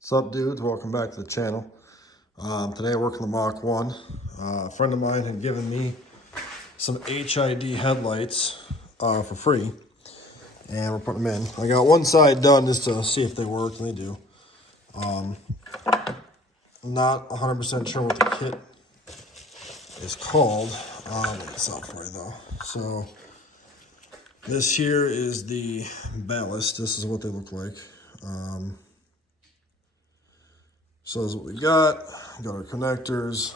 What's up, dudes? Welcome back to the channel. Today I work on the Mach 1. A friend of mine had given me some HID headlights for free, and we're putting them in. I got one side done just to see if they work, and they do. I'm not 100% sure what the kit is called. It's out for you though. So this here is the ballast. This is what they look like. So this is what we got. We got our connectors,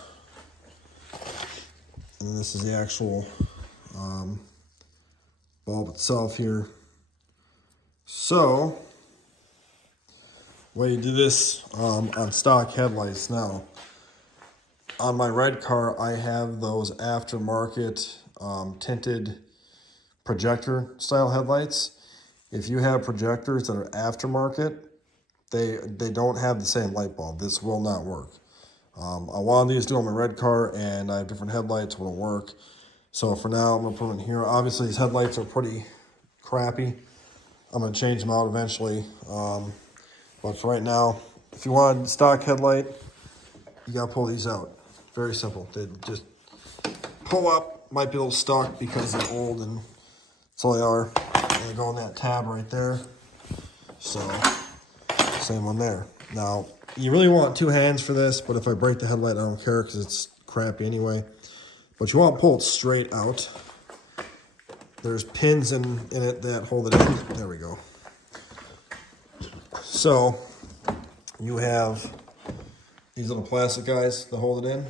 and this is the actual bulb itself here. So, way you do this on stock headlights now. On my red car, I have those aftermarket tinted projector style headlights. If you have projectors that are aftermarket, they don't have the same light bulb. This will not work. I wanted these to do on my red car, and I have different headlights will work. So for now, I'm gonna put them in here. Obviously, these headlights are pretty crappy. I'm gonna change them out eventually. But for right now, if you want a stock headlight, you gotta pull these out. Very simple. They just pull up. Might be a little stuck because they're old, and that's all they are. And they go in that tab right there. So. Same one there. Now, you really want two hands for this, but if I break the headlight, I don't care because it's crappy anyway. But you want to pull it straight out. There's pins in it that hold it in. There we go. So, you have these little plastic guys that hold it in.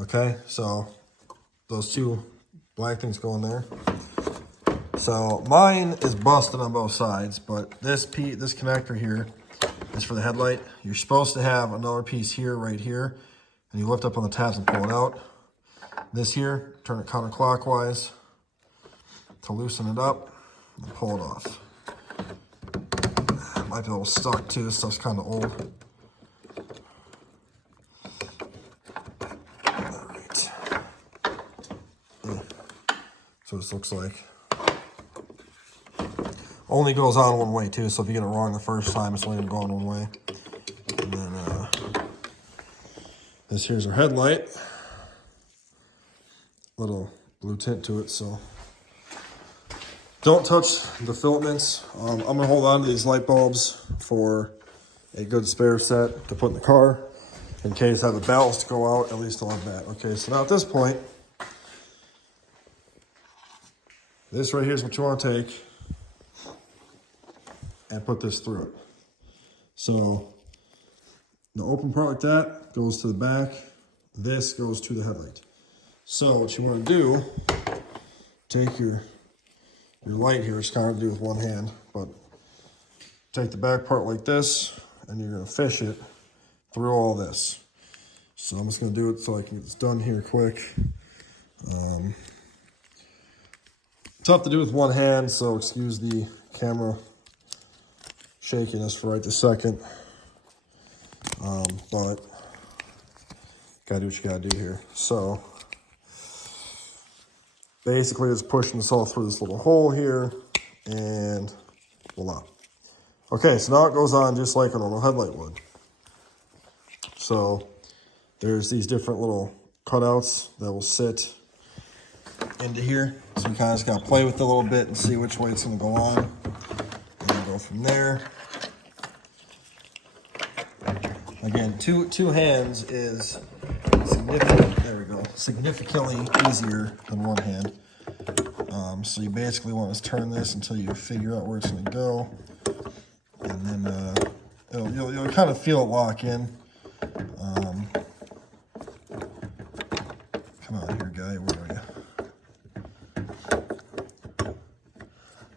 Okay, so those two black things go in there. So mine is busted on both sides, but this connector here is for the headlight. You're supposed to have another piece here, right here, and you lift up on the tabs and pull it out. This here, turn it counterclockwise to loosen it up and pull it off. Might be a little stuck too, this stuff's kind of old. All right. So this looks like. Only goes on one way too, so if you get it wrong the first time, it's only going to go on one way. And then this here's our headlight. Little blue tint to it, so don't touch the filaments. I'm going to hold on to these light bulbs for a good spare set to put in the car. In case I have the ballast go out, at least I'll have that. Okay, so now at this point, this right here is what you want to take and put this through it. So the open part like that goes to the back. This goes to the headlight. So what you want to do, take your light here. It's kind of hard to do with one hand, but take the back part like this, and you're going to fish it through all this. So I'm just going to do it so I can get this done here quick. Tough to do with one hand, so excuse the camera shakiness for right this second, but gotta do what you gotta do here. So basically it's pushing this all through this little hole here, and voila. Okay, so now it goes on just like a normal headlight would. So there's these different little cutouts that will sit into here, so you kind of just gotta play with it a little bit and see which way it's gonna go on, and then go from there. Again, two hands is significantly easier than one hand. So you basically want to turn this until you figure out where it's going to go, and then you'll kind of feel it lock in. Come on here, guy, where are you?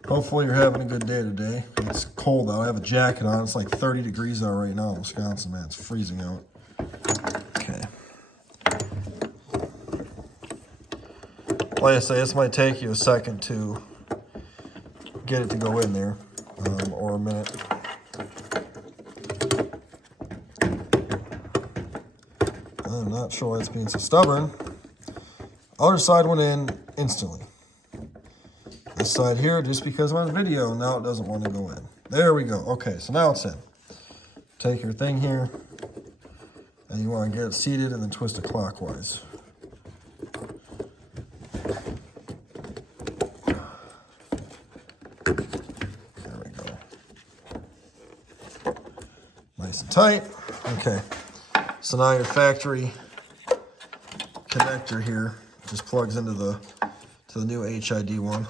Hopefully you're having a good day today. It's cold out. I have a jacket on. It's like 30 degrees out right now in Wisconsin, man. It's freezing out. Okay. Like I say, this might take you a second to get it to go in there, or a minute. I'm not sure why it's being so stubborn. Other side went in instantly. This side here, just because I'm on video, now it doesn't want to go in. There we go. Okay, so now it's in. take your thing here, and you want to get it seated and then twist it clockwise. There we go. Nice and tight. Okay. So now your factory connector here just plugs into the new HID one,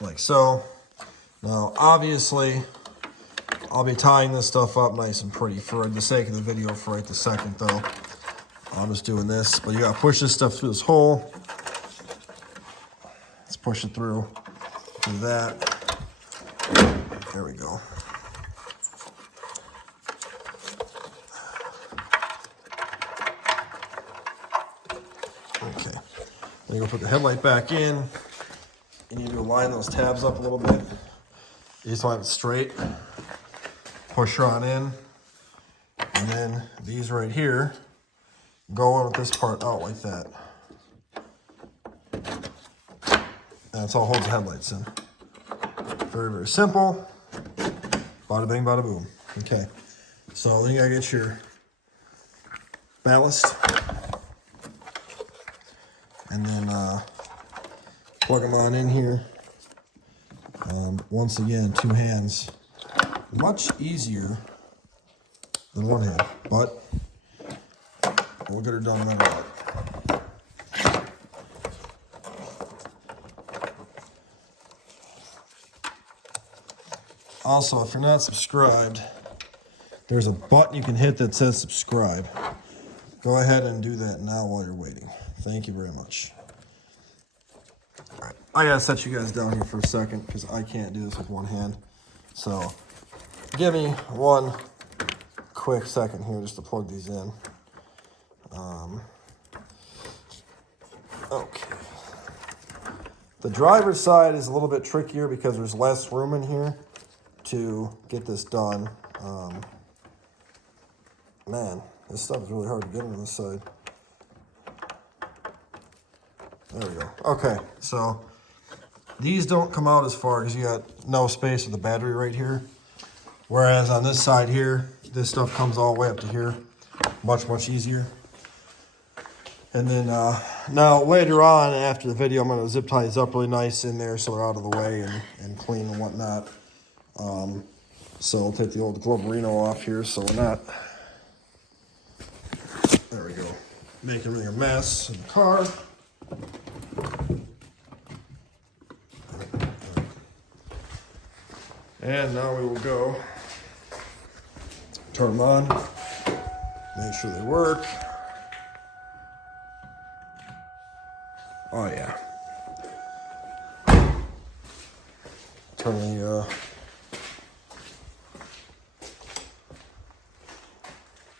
like so. Now, obviously, I'll be tying this stuff up nice and pretty for the sake of the video for right this second, though. I'm just doing this, but you gotta push this stuff through this hole. Let's push it through that. There we go. Okay, then you're gonna put the headlight back in. You need to line those tabs up a little bit. You just want it straight. Push her on in. And then these right here go on with this part out like that. And that's all holds the headlights in. Very, very simple. Bada bing, bada boom. Okay. So then you gotta get your ballast. And then plug them on in here. Once again, 2 hands. Much easier than 1 hand, but we'll get her done no matter what. Also, if you're not subscribed, there's a button you can hit that says subscribe. Go ahead and do that now while you're waiting. Thank you very much. All right, I gotta set you guys down here for a second because I can't do this with 1 hand. So give me 1 quick second here just to plug these in. Okay. The driver's side is a little bit trickier because there's less room in here to get this done. Man, this stuff is really hard to get on this side. There we go. Okay, so these don't come out as far because you got no space with the battery right here. Whereas on this side here, this stuff comes all the way up to here. Much, much easier. And then now later on after the video, I'm going to zip tie these up really nice in there so they're out of the way and clean and whatnot. So I'll take the old Globarino off here so we're not, there we go, making everything a mess in the car. And now we will go turn them on, make sure they work. Oh yeah. Turn the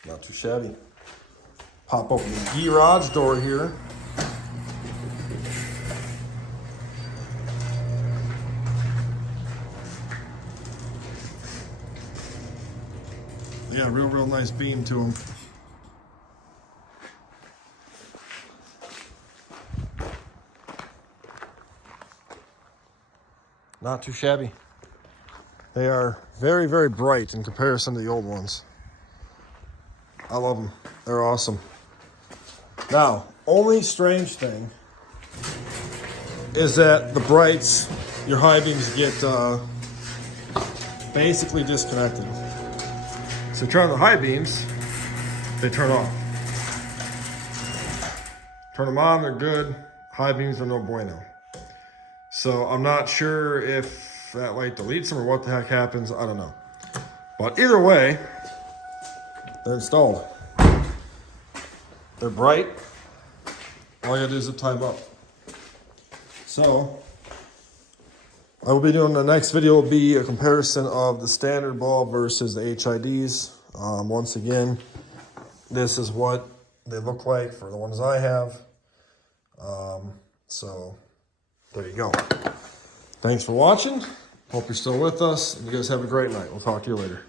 not too shabby. Pop open the garage door here. Yeah, real nice beam to them. Not too shabby. They are very, very bright in comparison to the old ones. I love them. They're awesome. Now, only strange thing is that the brights, your high beams get basically disconnected. So turn on the high beams, they turn off. Turn them on, they're good. High beams are no bueno. So I'm not sure if that light deletes them or what the heck happens. I don't know. But either way, they're installed. They're bright. All you gotta do is zip tie them up. So I will be doing the next video will be a comparison of the standard bulb versus the HIDs. Once again, this is what they look like for the ones I have. So there you go. Thanks for watching. Hope you're still with us. You guys have a great night. We'll talk to you later.